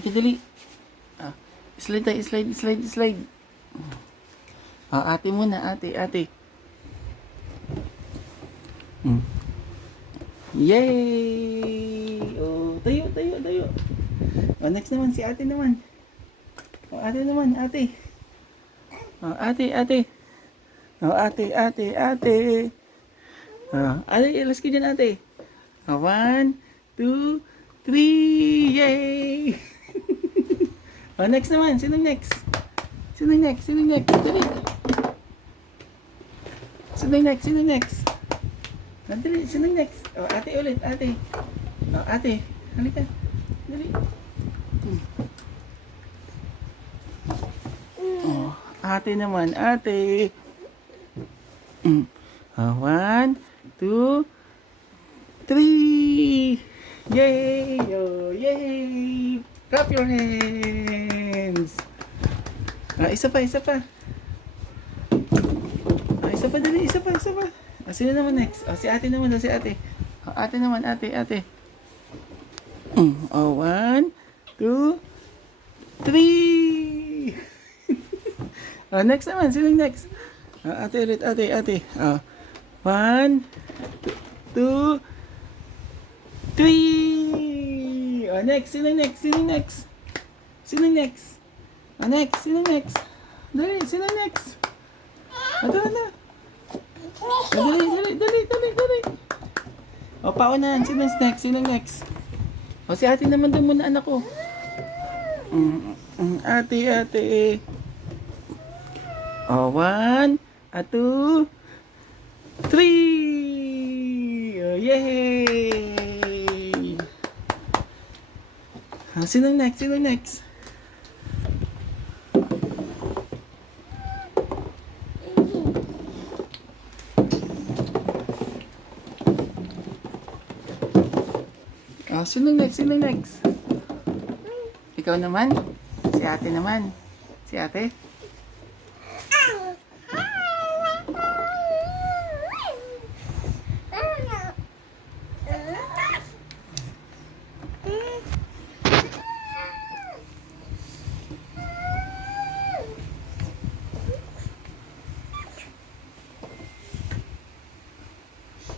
Ika, dali. Ah, slide tayo, slide. Ate muna, ate. Yay! Oh, tayo. Oh, next naman, si ate naman. Oh, ate naman, ate. Oh, ate. Oh, ate. Oh, ate, ilas ko dyan, ate. Oh, 1, 2, 3. Yay! Oh, next naman. Sino next? Dali. Sino next? Dali, sino next? Oh, ate ulit, ate. Oh, ate. Halika. Dali. Oh, ate naman, ate. Oh, 1, 2, 3. Yay! Oh, yay! Clap your hands. Ah, isa pa. Ah, isa pa, dali, isa pa. Ah, sino naman next? Oh, si ate naman, si ate. Oh, ate naman, ate. Oh, 1, 2, 3. Oh, next naman, sino next? Oh, ate ulit, ate. Oh, 1, 2, 3. Oh, next, sino next? Oh, next, sino next? Dali, sino next? Ano? Dali. O, paunahan. Sino next? O, si ate naman doon muna, anak ko. Ate. O, 1, 2, 3. O, yay! O, sino next? Oh, sino next? Ikaw naman? Si ate naman? Si ate?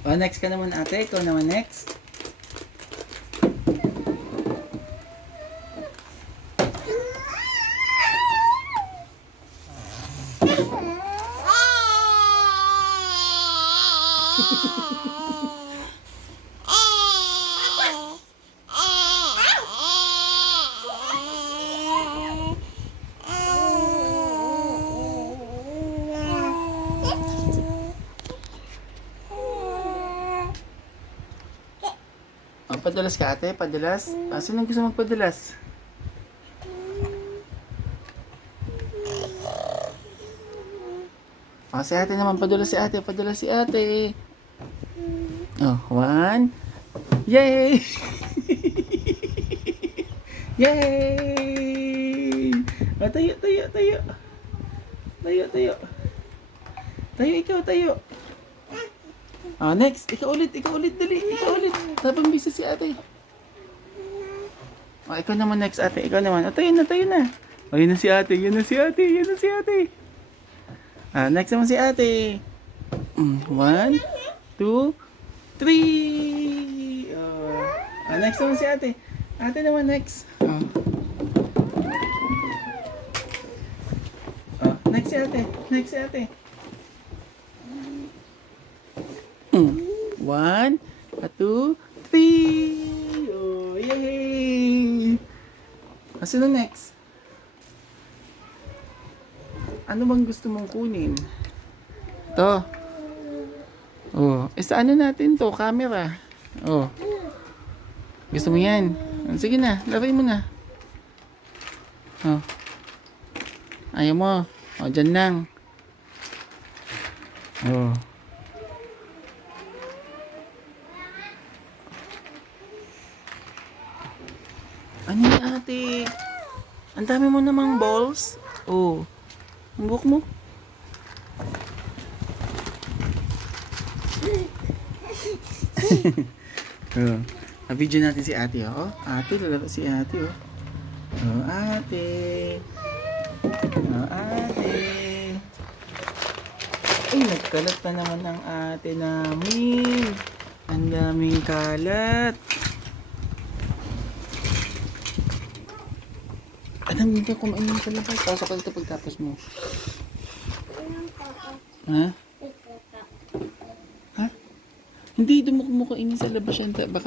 Oh, next ka naman ate. Ikaw naman next. Oh, padalas ka ate? Padalas? Ah, sino gusto magpadalas? Oh, si ate naman. Padalas si ate. Oh, 1. Yay! Yay! Oh, tayo. Tayo. Oh, next. Ikaw ulit. Dali. Habang busy si ate. Oh, ikaw naman next ate. Ikaw naman. Oh, tayo na. Oh, yun na si ate. Ah, next naman si ate. 1, 2, 3. Oh, next naman si ate. Ate naman next. Oh, next si ate. 1, 2, 3. Oh, yay! Ah, sino next? Ano bang gusto mong kunin? To. Oh, sa ano natin to? Camera. Oh. Gusto mo yan? Sige na, laruin mo na. Oh. Ayaw mo. Oh, dyan lang. Oh. Ano yan ate? Ang dami mo namang balls. Oh. Ang buhok mo. Oh. A-video natin si ate, oh. Ate, lalaro si ate, oh. Oh, ate. Oh, ate. Ay, nagkalat na naman ang ate namin. Ang daming kalat. Alam mo ka kumain sa labas. Pasok ka dito pagtapos mo. Ha? Ha? Hindi, doon mo kainin sa labas yan. Baka